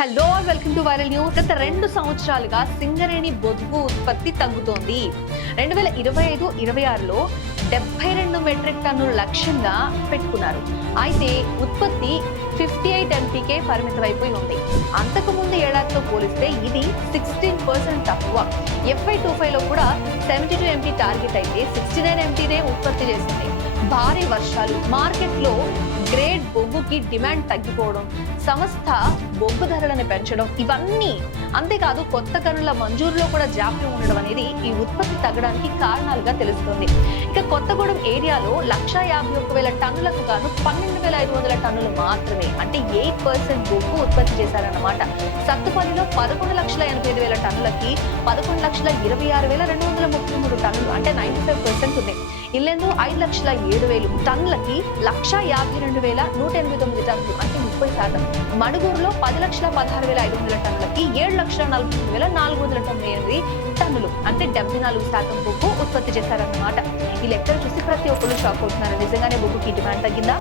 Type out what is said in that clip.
Hello welcome to viral news. గత 2 సంవత్సరాలుగా సింగరేణి బొగ్గు ఉత్పత్తి తగ్గుతోంది. 2025-26లో 72 మెట్రిక్ టన్నుల లక్ష్యంగా పెట్టుకున్నారు. అయితే ఉత్పత్తి 58 MTకే పరిమితమైపోయి ఉంది. అంతకు ముందు ఏడాదితో పోలిస్తే ఇది 16% తక్కువ. FY25లో కూడా 72 MT టార్గెట్ అయితే 69 MTనే ఉత్పత్తి చేసింది. భారీ వర్షాలు, మార్కెట్లో గ్రేడ్ బొగ్గుకి డిమాండ్ తగ్గిపోవడం, సంస్థ బొగ్గు ధరలను పెంచడం, ఇవన్నీ అంతేకాదు కొత్త గనుల మంజూరులో కూడా జాప్యం ఉండడం అనేది ఈ ఉత్పత్తి తగ్గడానికి కారణాలుగా తెలుస్తుంది. ఇక కొత్తగూడెం ఏరియాలో 151,000 టన్నులకు గాను 12,500 టన్నులు మాత్రమే, అంటే 8% బొగ్గు ఉత్పత్తి చేశారన్నమాట. సత్తుపల్లిలో 11,85,000 టన్నులకి 11,26,233 టన్నులు, అంటే 95% ఉంది. ఇల్లెందు 5,07,000 టన్నులకి 1,52,189 టన్నులు, అంటే 30%. మడుగూరులో 10,16,500 టన్నులకి 7,49,498 టన్నులు, అంటే 74% బొగ్గు ఉత్పత్తి చేశారన్నమాట. ఈ లెక్కలు చూసి ప్రతి ఒక్కరు షాక్ అవుతున్నారు. నిజంగానే బొగ్గుకి డిమాండ్ తగ్గిందా?